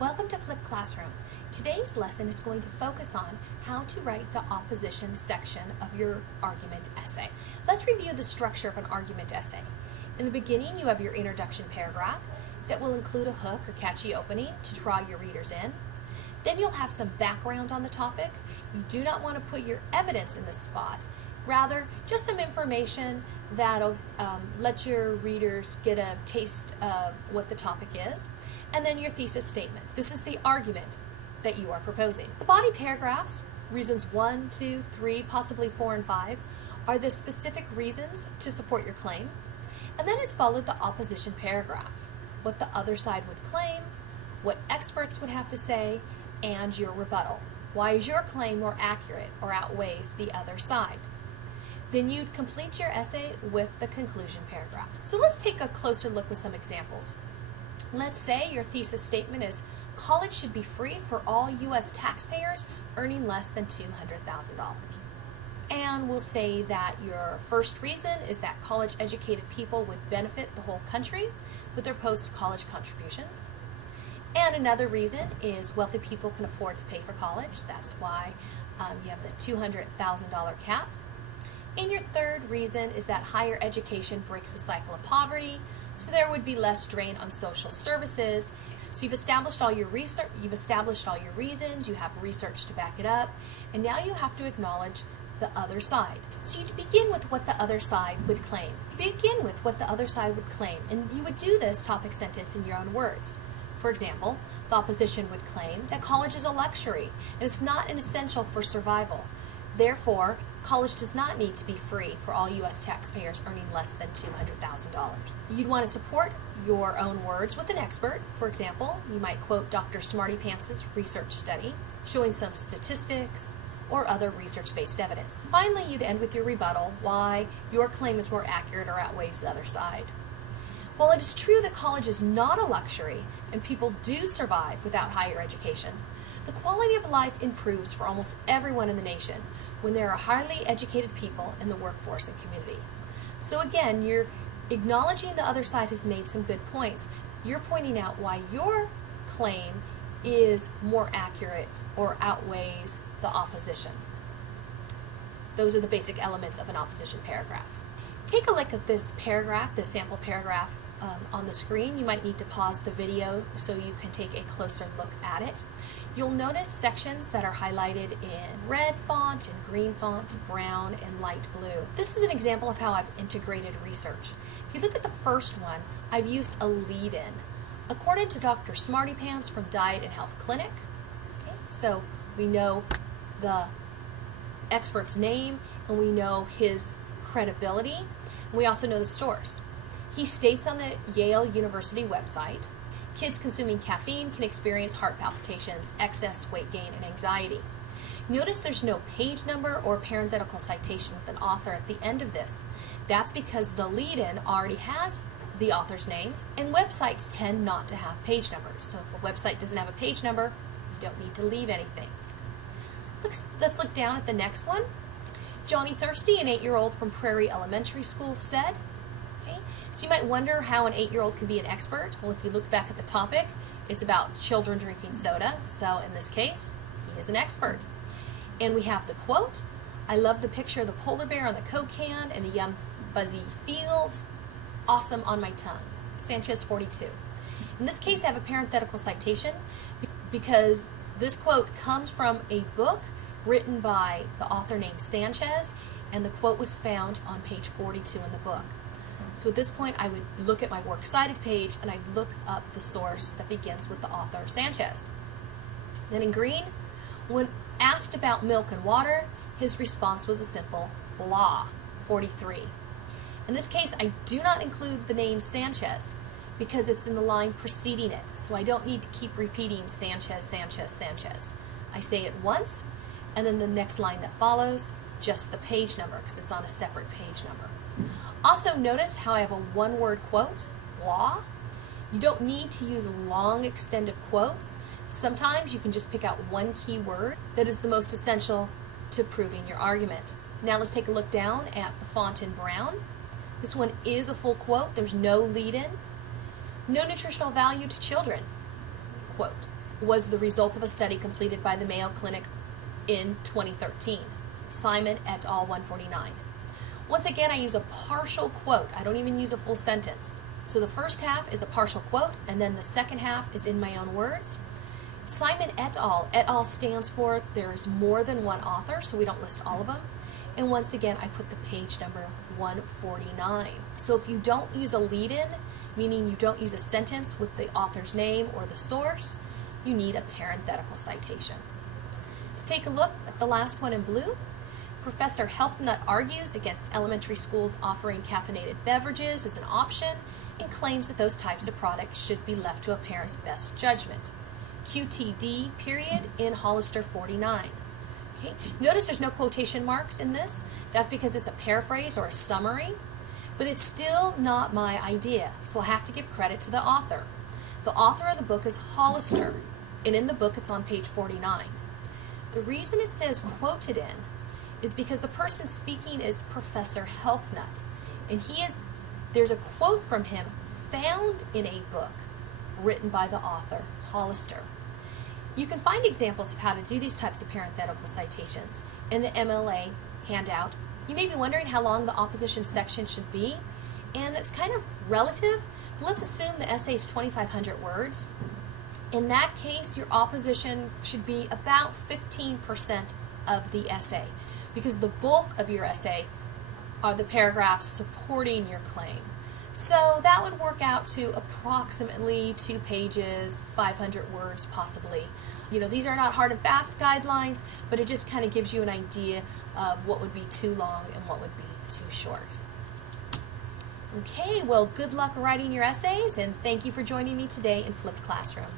Welcome to Flipped Classroom. Today's lesson is going to focus on how to write the opposition section of your argument essay. Let's review the structure of an argument essay. In the beginning, you have your introduction paragraph that will include a hook or catchy opening to draw your readers in. Then you'll have some background on the topic. You do not want to put your evidence in this spot. Rather, just some information that'll let your readers get a taste of what the topic is. And then your thesis statement. This is the argument that you are proposing. The body paragraphs, reasons 1, 2, 3, possibly 4 and 5, are the specific reasons to support your claim. And then is followed the opposition paragraph, what the other side would claim, what experts would have to say, and your rebuttal. Why is your claim more accurate or outweighs the other side? Then you'd complete your essay with the conclusion paragraph. So let's take a closer look with some examples. Let's say your thesis statement is, college should be free for all U.S. taxpayers earning less than $200,000. And we'll say that your first reason is that college-educated people would benefit the whole country with their post-college contributions. And another reason is wealthy people can afford to pay for college. That's why you have the $200,000 cap. And your third reason is that higher education breaks the cycle of poverty, so there would be less drain on social services. So you've established all your research, you've established all your reasons, you have research to back it up, and now you have to acknowledge the other side. So you'd begin with what the other side would claim. Begin with what the other side would claim, and you would do this topic sentence in your own words. For example, the opposition would claim that college is a luxury, and it's not an essential for survival. Therefore, college does not need to be free for all U.S. taxpayers earning less than $200,000. You'd want to support your own words with an expert. For example, you might quote Dr. Smarty Pants' research study, showing some statistics or other research-based evidence. Finally, you'd end with your rebuttal, why your claim is more accurate or outweighs the other side. While it is true that college is not a luxury and people do survive without higher education, the quality of life improves for almost everyone in the nation when there are highly educated people in the workforce and community. So again, you're acknowledging the other side has made some good points. You're pointing out why your claim is more accurate or outweighs the opposition. Those are the basic elements of an opposition paragraph. Take a look at this paragraph, this sample paragraph on the screen. You might need to pause the video so you can take a closer look at it. You'll notice sections that are highlighted in red font, and green font, brown, and light blue. This is an example of how I've integrated research. If you look at the first one, I've used a lead-in. According to Dr. Smarty Pants from Diet and Health Clinic, okay, so we know the expert's name and we know his credibility, and we also know the source. He states on the Yale University website, kids consuming caffeine can experience heart palpitations, excess weight gain, and anxiety. Notice there's no page number or parenthetical citation with an author at the end of this. That's because the lead-in already has the author's name, and websites tend not to have page numbers. So if a website doesn't have a page number, you don't need to leave anything. Let's look down at the next one. Johnny Thirsty, an 8-year-old from Prairie Elementary School, said, so you might wonder how an 8-year-old can be an expert. Well, if you look back at the topic, it's about children drinking soda. So in this case, he is an expert. And we have the quote, I love the picture of the polar bear on the Coke can and the yum fuzzy feels awesome on my tongue. Sanchez 42. In this case, I have a parenthetical citation because this quote comes from a book written by the author named Sanchez, and the quote was found on page 42 in the book. So at this point, I would look at my works cited page and I'd look up the source that begins with the author, Sanchez. Then in green, when asked about milk and water, his response was a simple blah, 43. In this case, I do not include the name Sanchez because it's in the line preceding it, so I don't need to keep repeating Sanchez, Sanchez, Sanchez. I say it once, and then the next line that follows, just the page number, because it's on a separate page number. Also notice how I have a one-word quote, blah. You don't need to use long extended quotes. Sometimes you can just pick out one key word that is the most essential to proving your argument. Now let's take a look down at the font in brown. This one is a full quote. There's no lead-in. No nutritional value to children. Quote. was the result of a study completed by the Mayo Clinic in 2013. Simon et al. 149. Once again, I use a partial quote. I don't even use a full sentence. So the first half is a partial quote, and then the second half is in my own words. Simon et al. Et al. Stands for there is more than one author, so we don't list all of them. And once again, I put the page number 149. So if you don't use a lead-in, meaning you don't use a sentence with the author's name or the source, you need a parenthetical citation. Let's take a look at the last one in blue. Professor Healthnut argues against elementary schools offering caffeinated beverages as an option and claims that those types of products should be left to a parent's best judgment. QTD period in Hollister 49. Okay. Notice there's no quotation marks in this. That's because it's a paraphrase or a summary, but it's still not my idea, so I'll have to give credit to the author. The author of the book is Hollister, and in the book it's on page 49. The reason it says quoted in is because the person speaking is Professor Healthnut, and there's a quote from him found in a book written by the author, Hollister. You can find examples of how to do these types of parenthetical citations in the MLA handout. You may be wondering how long the opposition section should be, and it's kind of relative. Let's assume the essay is 2,500 words. In that case, your opposition should be about 15% of the essay, because the bulk of your essay are the paragraphs supporting your claim. So that would work out to approximately 2 pages, 500 words possibly. These are not hard and fast guidelines, but it just kind of gives you an idea of what would be too long and what would be too short. Okay, well, good luck writing your essays, and thank you for joining me today in Flipped Classroom.